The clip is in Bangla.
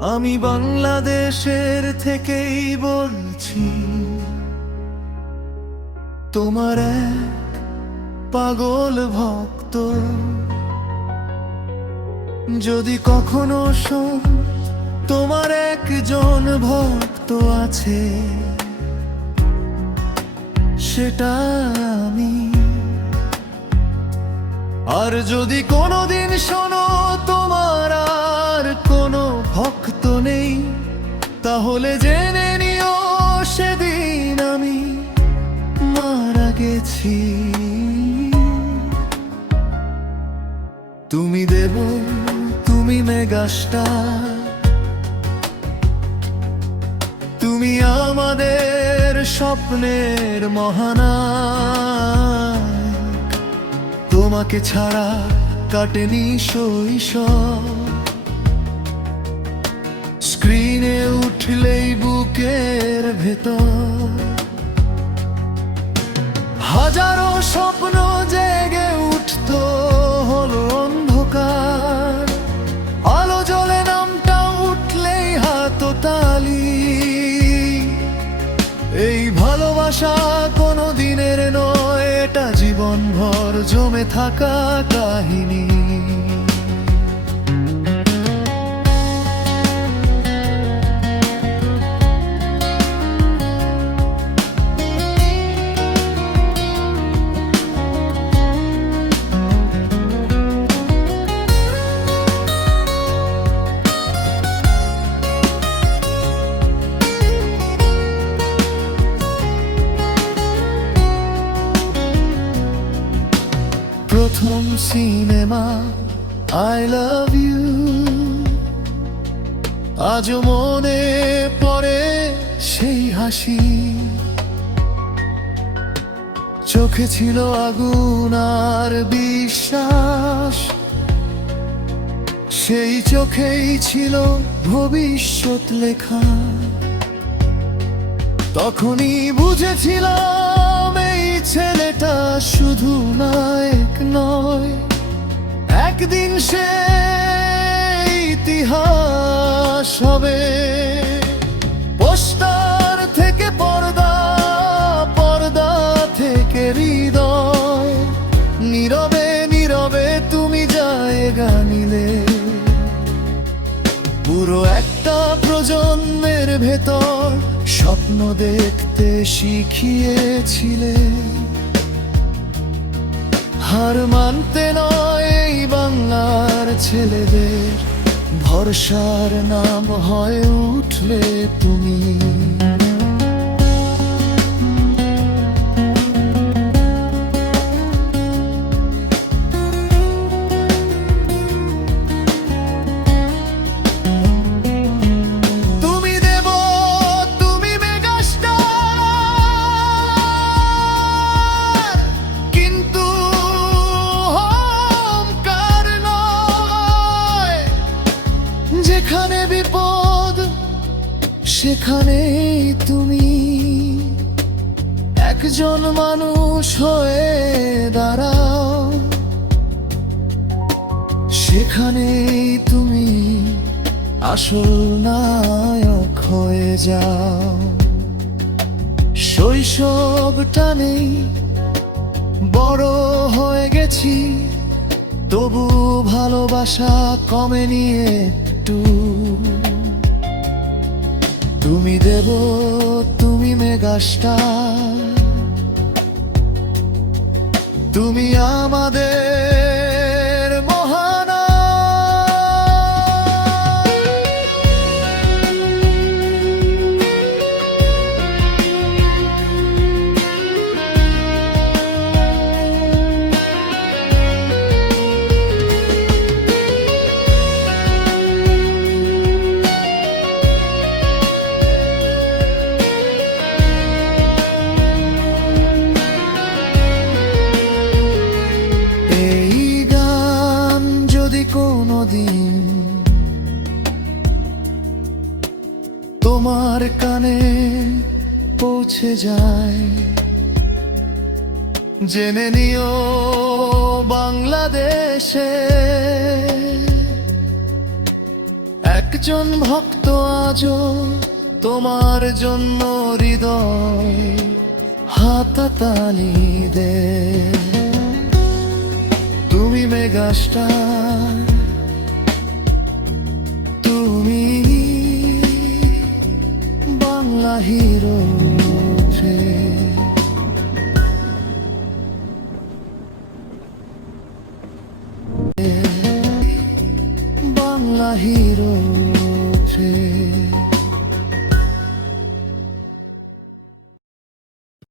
আমি বাংলাদেশের থেকেই বলছি, তোমার এক পাগল ভক্ত। যদি কখনো শোন তোমার একজন ভক্ত আছে, সেটা আমি। আর যদি কোনোদিন শোনো তোমার আর কোনো ভক্ত নেই, তাহলে জেনে নিও সেদিন আমি মারা গেছি। তুমি দেব, তুমি মেগাস্টার, তুমি আমাদের স্বপ্নের মহানায়ক। তোমাকে ছাড়া কাটেনি শৈশব, স্ক্রিনে উঠলেই বুকের ভেতর হাজারো স্বপ্ন জেগে উঠতো, হলো অন্ধকার। আলো জ্বলে নামটা উঠলেই হাততালি। এই ভালোবাসা কোনো দিনের নয়, এটা জীবনভর জমে থাকা কাহিনী। প্রথম সিনেমা আই লাভ ইউ, আজও মনে পড়ে সেই হাসি। চোখে ছিল আগুন আর বিশ্বাস, সেই চোখেই ছিল ভবিষ্যৎ লেখা। তখনই বুঝেছিলাম এই ছেলেটা শুধু নায়ক নয়, একদিন সে ইতিহাস হবে। পোস্টার থেকে পর্দা, পর্দা থেকে হৃদয়, নীরবে নীরবে তুমি জায়গা নিলে। পুরো একটা প্রজন্মের ভেতর স্বপ্ন দেখতে শিখিয়েছিলে। হার মানতে নয় এই বাংলার ছেলেদের, ভরসার নাম হয়ে উঠলে তুমি। যেখানে বিপদ সেখানেই তুমি একজন মানুষ হয়ে দাঁড়াও, সেখানেই তুমি আসল নায়ক হয়ে যাও। শৈশবটা নেই, বড় হয়ে গেছি, তবু ভালোবাসা কমেনি একটু। তুমি দেব, তুমি মেগাস্টার, তুমি আমাদের মহানায়ক। কোনদিন তোমার কানে পৌঁছে যায়, জেনে নিও বাংলাদেশে একজন ভক্ত আজও তোমার জন্য হৃদয় হাততালি দে। তুমি মেগাস্টার, তুমি বাংলা হিরো। বাংলা হিরো।